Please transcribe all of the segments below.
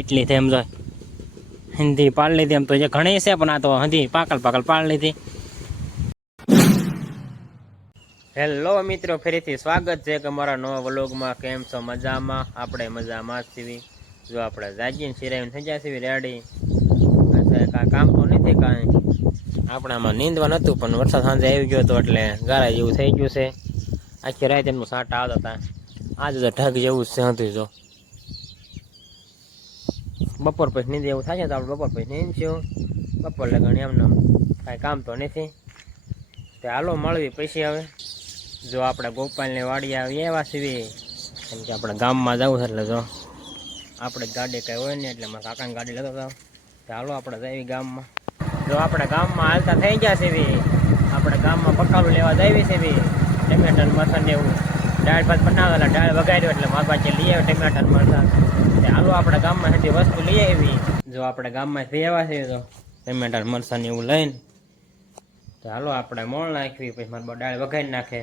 એટલી તેમ જો હિન્દી પાડી લીધી. એમ તો જે ઘણી છે પણ આ તો હંધી પાકલ પાડી લીધી. હેલો મિત્રો, ફરીથી સ્વાગત છે કે મારા નવા વ્લોગમાં. કેમ છો? મજામાં? આપણે મજામાં જ છીએ. જો આપણે જાગીને સિરાવીને થઈ ગયા છીએ રેડી. કાંઈ કામ તો નથી કાંઈ. આપણે આમાં નીંદવા નહોતું પણ વરસાદ સાંજે આવી ગયો હતો એટલે ગારા જેવું થઈ ગયું છે. આખી રાત એમનું સાટા આવતા હતા. આજે તો ઢગ જેવું જ છે હતું. જો બપોર પછી નીંદ એવું થાય છે તો આપણે બપોર પછી નીંદશું. બપોર લગણ એમને કાંઈ કામ તો નથી. તે હાલો મળવી પછી. હવે જો આપણે ગોપાલની વાડી આવી એવા સીવી, કેમ કે આપણે ગામમાં જવું છે એટલે જો આપણે ગાડી કાંઈ હોય ને એટલે મારા કાકાની ગાડી લેતો હતો. તો હાલો આપણે જઈએ ગામમાં. જો આપણે ગામમાં હાલતા થઈ ગયા સીવી. આપણે ગામમાં પકાલું લેવા જઈએ સીવી. ટમેટર મરસાં ને એવું દાળ ભાત બનાવેલા, દાળ વગાડ્યો એટલે મારા પાસે લઈ આવે ટમેટર મરસાં. હાલો આપણે ગામમાં બધી વસ્તુ લઈ આવી. જો આપણે ગામમાં લઈ આવ્યા છીએ તો ટમેટર મરસાં એવું લઈને તો હાલો આપણે મોણ નાખવી. પછી મારા દાળ વઘારી નાખે.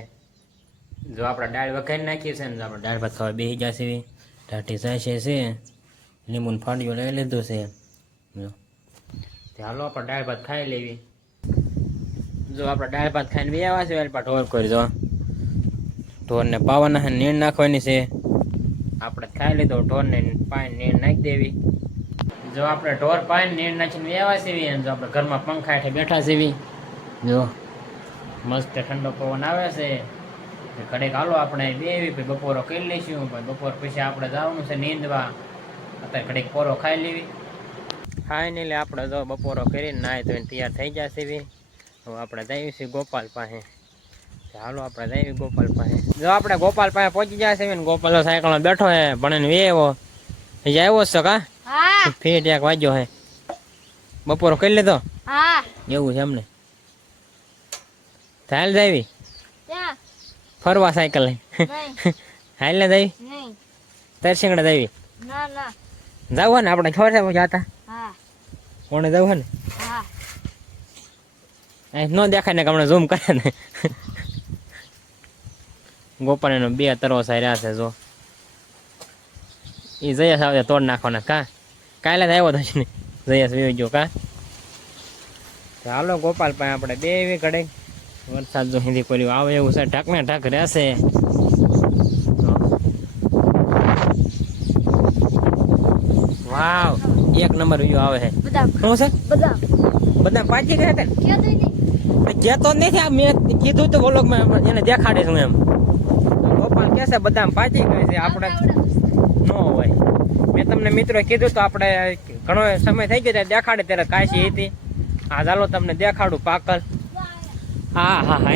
જો આપણે દાળ વઘારી નાખીએ છે ને આપણે દાળ ભાત ખાવા બેસી જશે. ટાટી જાય છે લીંબુનું ફાંડિયું લઈ લીધું છે. જો હાલો આપણે દાળ ભાત ખાઈ લેવી. જો આપણે દાળ ભાત ખાઈને બે આવ્યા છે એટલે ઢોર કરી દો. ઢોરને પાવાના છે, નીણ નાખવાની છે. આપણે ખાઈ લીધો. ઢોરને પાણી નીણ નાખી દેવી. જો આપણે ઢોર પાણી નીણ નાખીને બે આવ્યા છીએ અને જો આપણે ઘરમાં પંખા હેઠે બેઠા છીએ. જો મસ્ત ઠંડો પવન આવે છે. ઘડીક હાલો આપણે બેવી પછી બપોરો કરી લઈશું. પછી બપોર પછી આપણે જવાનું છે નીંદવા. અત્યારે ઘડીક પોરો ખાઈ લેવી. ફાઇનલી આપણે જો બપોરો કરીને નાહી ધોઈને તૈયાર થઈ ગયા છીએ. હવે આપણે જઈએ છીએ ગોપાલ પાસે. હાલો આપણે જઈએ ગોપાલ પાસે. જો આપણે ગોપાલ પાસે પહોંચી ગયા છીએ ને ગોપાલ સાયકલમાં બેઠો હે ભણીને વેવો હજી આવ્યો છો કા? ફેટ એક વાગ્યો હે. બપોરો કરી લીધો? હા એવું છે એમને. હાલ જાવી ફરવા સાયકલ લઈ હાલ ને જાવી તરસિંગડા જાવી જાવ ને આપણે છોડ જતા કોને જવું ને ન દેખાય ને કે હમણાં ઝૂમ કરે ને. ગોપાલ એનો બે તરવસા રહ્યા છે. જો એ જયેશ આવે તોડ નાખવાના કા કાલે આવ્યો તો ને જયેશ વી ગયો કા. હાલો ગોપાલ પાસે આપણે બે એવી ઘડે વરસાદ જો હિન્દી કર્યું આવે એવું છે. ઢક ને ઢક રહેશે. વાવ એક નંબર વ્યૂ આવે છે. શું છે બધા પાછી ગયા હતા કહેતો જ નથી. આ મેં કીધું તો વ્લોગમાં એને દેખાડીશું એમ. ગોપાલ કહે છે બધા પાછી ગઈ છે. આપણે ન હોય. મેં તમને મિત્રો કીધું તો આપણે ઘણો સમય થઈ ગયો ત્યારે દેખાડે ત્યારે કાશી હતી. હા ચાલો તમને દેખાડું પાકલ. હા હા હા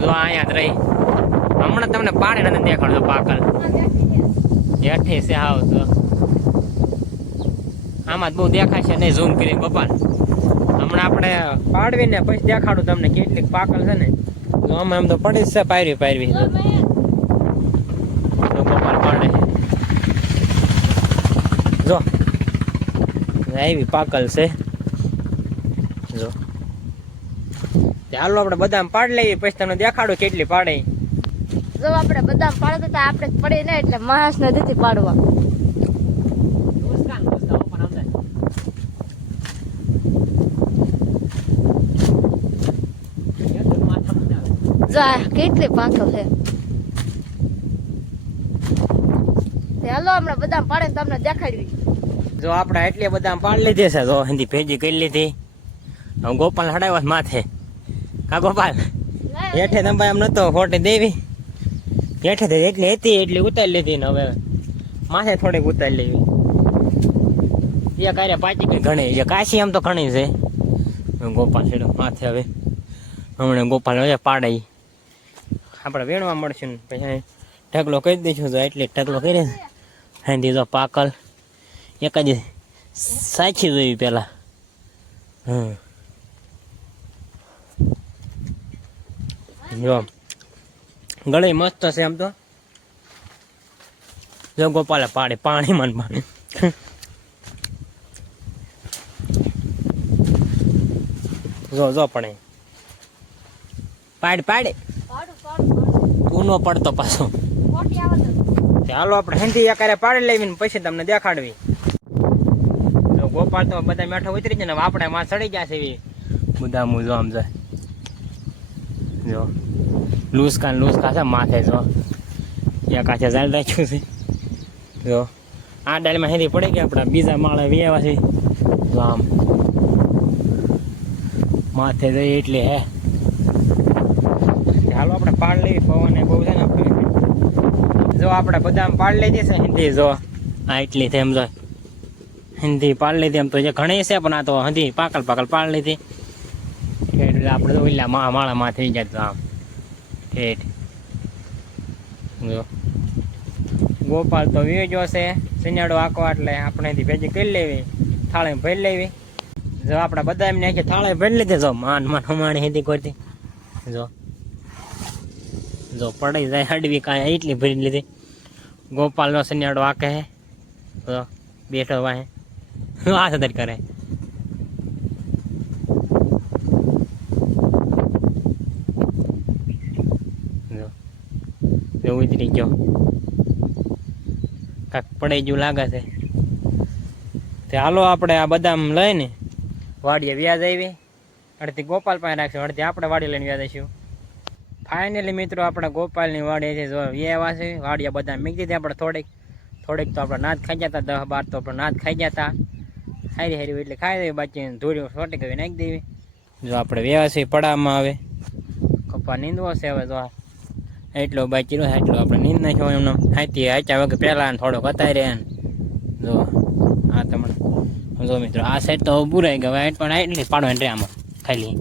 જો અહીંયા જ રહી. હમણાં તમને પાડે નથી દેખાડતો પાકલ. હેઠે છે હાવ તો આમાં જ બહુ દેખાશે નહીં ઝૂમ કરી ગોપાલ. હમણાં આપણે પાડવીને પછી દેખાડું તમને કેટલીક પાકલ છે ને. આમાં એમ તો પડી જ છે પાયરવી ગોપાલ પાડે જો આવી પાકલ છે. જો ચાલો આપણે બદામ પાડ લઈએ પછી તમને દેખાડું કેટલી પાડે. જો આપણે બદામ પાડતા હતા આપણે પડે ને એટલે મહાસ નદીથી પાડવા. જો કેટલી પાકલ છે. ચાલો આપણે બદામ પાડે તમને દેખાડવી. જો આપણે એટલી બદામ પાડ લીધી છે. જો હિન્દી ભેજી કરી લીધી. હવે ગોપાલ હડાવ્યા માથે કા ગોપાલ હેઠે દંબાઈ એમ નતો ખોટી દેવી. હેઠે એટલી હતી એટલી ઉતારી લીધી ને હવે માથે થોડીક ઉતારી લેવી. એ કાર્ય પાછી ગઈ ઘણી. એ કાશી એમ તો ઘણી છે. ગોપાલ છેડો માથે હવે હમણાં ગોપાલ હવે પાડે આપણે વેણવા મળશે ને પછી ઢગલો કરી દઈશું. તો એટલે ઢગલો કરી હાંધી તો પાકલ એક જ સાચી જોઈ પેલા. જો ગળી મસ્ત છે એમ તો. જો ગોપાલે પાડે પાણી મન પાણી. જો પડે પાડ તું નો પડતો પાછો ચાલો આપણે હિન્દી એકારે પાડી લેવી ને પછી તમને દેખાડવી. જો ગોપાલ તો બધા મેઠો ઉતરી છે ને આપણે માં ચડી ગયા છે એવી બધા મુજો આમ જાય. જો લૂસકા છે માથે. જો એક હાથે ઝાડ રાખ્યું છે. જો આ ડાળમાં હેરી પડી ગયા આપણા બીજા માળે વ્યવા છે. જો આમ માથે જઈએ એટલે હે. હાલો આપણે પાડ લેવી. પવન બહુ છે ને આપણે. જો આપણે બધા પાડ લઈ દેશે હિન્દી. જો આ એટલી છે એમ. જો હિન્દી પાડ લીધી એમ તો જે ઘણી છે પણ આ તો હજી પાકલ પાડ લીધી એટલે આપણે તો ઓલા માળામાં થઈ જાય. આમ ઠેઠ. જો ગોપાલ તો વેજો છે સિનાડો આંકવા એટલે આપણે એથી ભેજી કરી લેવી. થાળે ભરી લેવી. જો આપણે બધા એમને આખી થાળે ભરી લીધી. જો માન હમાણી હિન્દી કરતી. જો પડી જાય હડવી કાંઈ એટલી ભરી લીધી. ગોપાલનો સિનાડો આંકે હે. જો બેઠો વાહે આ સદર કરે. જો ઉતરી ગયો. કાંક પડી ગયું લાગે છે. તે હાલો આપણે આ બદામ લઈને વાડીએ વ્યાજ આવી. અડધી ગોપાલ પાસે રાખશું, અડધી આપણે વાડી લઈને વ્યાજ આવીશું. ફાઇનલી મિત્રો આપણે ગોપાલની વાડી છે. જો વ્યાવા છે વાડીએ બદામ મૂકી દીધી આપણે. થોડીક તો આપણે નાદ ખાઈ જતા. 10-12 તો આપણે નાદ ખાઈ જતા. હારી એટલે ખાઈ દેવી. બાકી ધોરી છોટી કરી નાખી દેવી. જો આપણે વ્યવસાય પડાવવામાં આવે. કપા નીંદવો છે હવે. જો એટલો બાકી રહ્યો એટલો આપણે નીંદ નાખ્યો એમને. હાથી હાચ્યા વગર પહેલાં થોડોક અતારે. જો આ તમને જો મિત્રો આ સાઈડ તો બુરાઈ ગયો. પણ એટલી પાડવાની રે આમાં ખાલી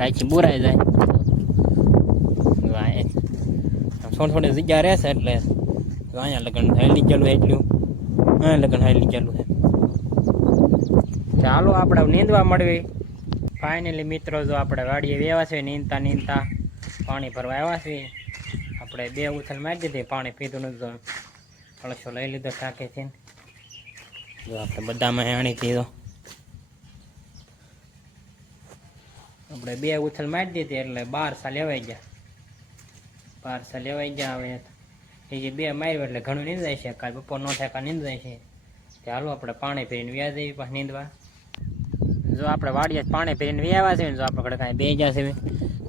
આખી બુરાઈ જાય. થોડી જગ્યા રહેશે એટલે અહીંયા લગ્ન હાલી ચાલુ એટલું. અહીંયા લગ્ન હાલી ચાલુ છે. ચાલો આપણે નીંદવા મળવી. ફાઇનલી મિત્રો જો આપણે વાડીએ વ્યવા છે. નીંદતા પાણી ભરવા આવ્યા છીએ. આપણે 2 ઉથલ મારી દીધી. પાણી પીધું નથી. કળશો લઈ લીધો ટાંકેથી. જો આપણે બધામાં આણી દીધો. આપણે 2 ઉથલ મારી દીધી એટલે 12 સા લેવાઈ ગયા. 12 સા લેવાઈ ગયા. હવે એ જે 2 માર્યું એટલે ઘણું નીંદાય છે. કાલ બપોર ન થાય કાં નીંદાય છે. ચાલો આપણે પાણી પીને વ્યાજ આવી પાછું નીંદવા. જો આપણે વાડીએ પાણી પીને વ્યાવા છે ને. જો આપણે ઘડે કાંઈ બે જશે.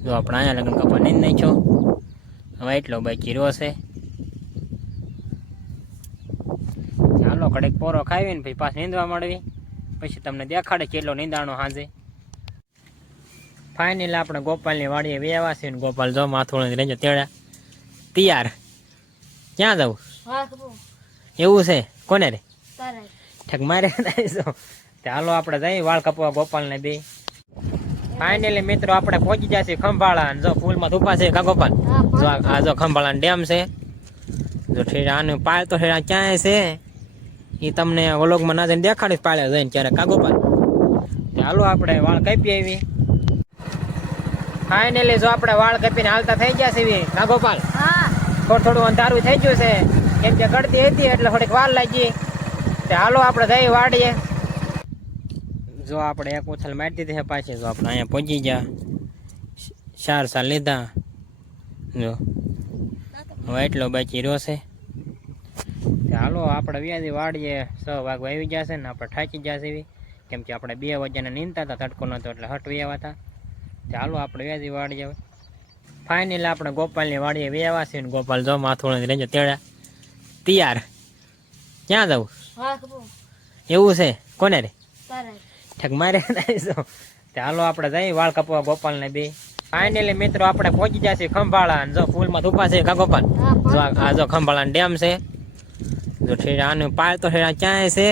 જો આપણે અહીંયા લગ્ન કપા નીંદ નાખ્યો. હવે એટલો બાકી રહ્યો છે. ચાલો કડેક પોરો ખાવીને પછી પાછું નીંદવા મળવી. પછી તમને દેખાડે કેટલો નીંદાણો સાંજે. ફાઇનલી આપણે ગોપાલની વાડીએ વ્યાવા છે ને. ગોપાલ જો માથું રેંજો તેડા તૈયાર. ક્યાં જવું એવું છે? કોને રે ઠેક મારે. ચાલો આપણે જઈએ વાળ કપવા ગોપાલને બે. ફાઇનલી મિત્રો આપણે પહોંચી જશે ખંભાળા. જો ફૂલમાં ધૂપા છે કા ગોપાલ. જો આ જો ખંભાળા ડેમ છે. જો ઠેરા આનું પાળ તો ઠેરા ક્યાંય છે એ તમને વ્લોગમાં ના જઈને દેખાડીશ. પાળ્યા જઈને ક્યારે કા ગોપાલ. ચાલો આપણે વાળ કાપી આવી. ફાઇનલી જો આપણે વાળ કાપીને હાલતા થઈ ગયા છે કા ગોપાલ. થોડું અંધારું થઈ ગયું છે કેમ કે ગળતી હતી એટલે થોડીક વાર લાગી. હાલો આપણે જઈ વાડીએ. જો આપણે 1 ઉથલ મારી દીધી છે પાછી. જો આપણે અહીંયા પહોંચી ગયા. 4 સાલ લીધા. જો હવે એટલો બાકી રહ્યો છે. હાલો આપણે વ્યાજી વાડીએ 6 વાગે આવી જશે ને. આપણે થાકી જશે એવી કેમ કે આપણે 2 વાગ્યાના નીંદતા હતા. તડકો નહોતો એટલે હટવી આવ્યા હતા. ચાલો આપણે વ્યાજી વાડીએ. ફાઇનલી આપણે ગોપાલની વાડીએ વ્યાવા છે ને. ગોપાલ જો માથું રેંજો તેડા તૈયાર. ક્યાં જવું એવું છે? કોને રે ઠેક મારે. ચાલો આપણે જઈએ વાળ કપવા ગોપાલને બે. ફાઇનલી મિત્રો આપણે પહોંચી જશે ખંભાળા. જો ફૂલમાં ધૂપા છે કા ગોપાલ. જો આ જો ખંભાળા ડેમ છે. જો ઠેરા આનું પાળ તો ઠેરા ક્યાંય છે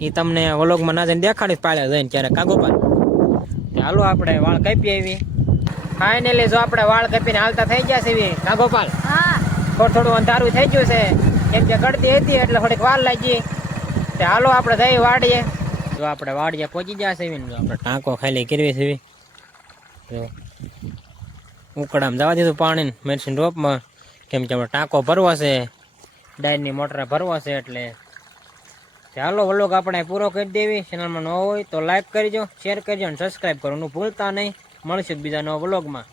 એ તમને વ્લોગમાં ના જઈને દેખાડીશ. પાળ્યા જઈને ક્યારે કા ગોપાલ. ચાલો આપણે વાળ કાપી આવી. ફાઇનલી જો આપણે વાળ કાપીને હાલતા થઈ ગયા છે કા ગોપાલ. થોડું અંધારું થઈ ગયું છે કેમ કે ગળતી હતી એટલે થોડીક વાર લાગી. હાલો આપણે જઈએ વાડીએ. જો આપણે વાડીએ પહોંચી ગયા છે. આપણે ટાંકો ખાલી કરવી છે. જો ઉકળામાં જવા દીધું પાણી મેડિસિન રોપમાં કેમ કે આપણે ટાંકો ભરવો છે. ડાયરની મોટરે ભરવો છે એટલે. ચાલો વ્લોગ આપણે પૂરો કરી દેવી. ચેનલમાં ન હોય તો લાઈક કરજો, શેર કરજો અને સબસ્ક્રાઈબ કરવાનું ભૂલતા નહીં. મળશું બીજા નવા વ્લોગમાં.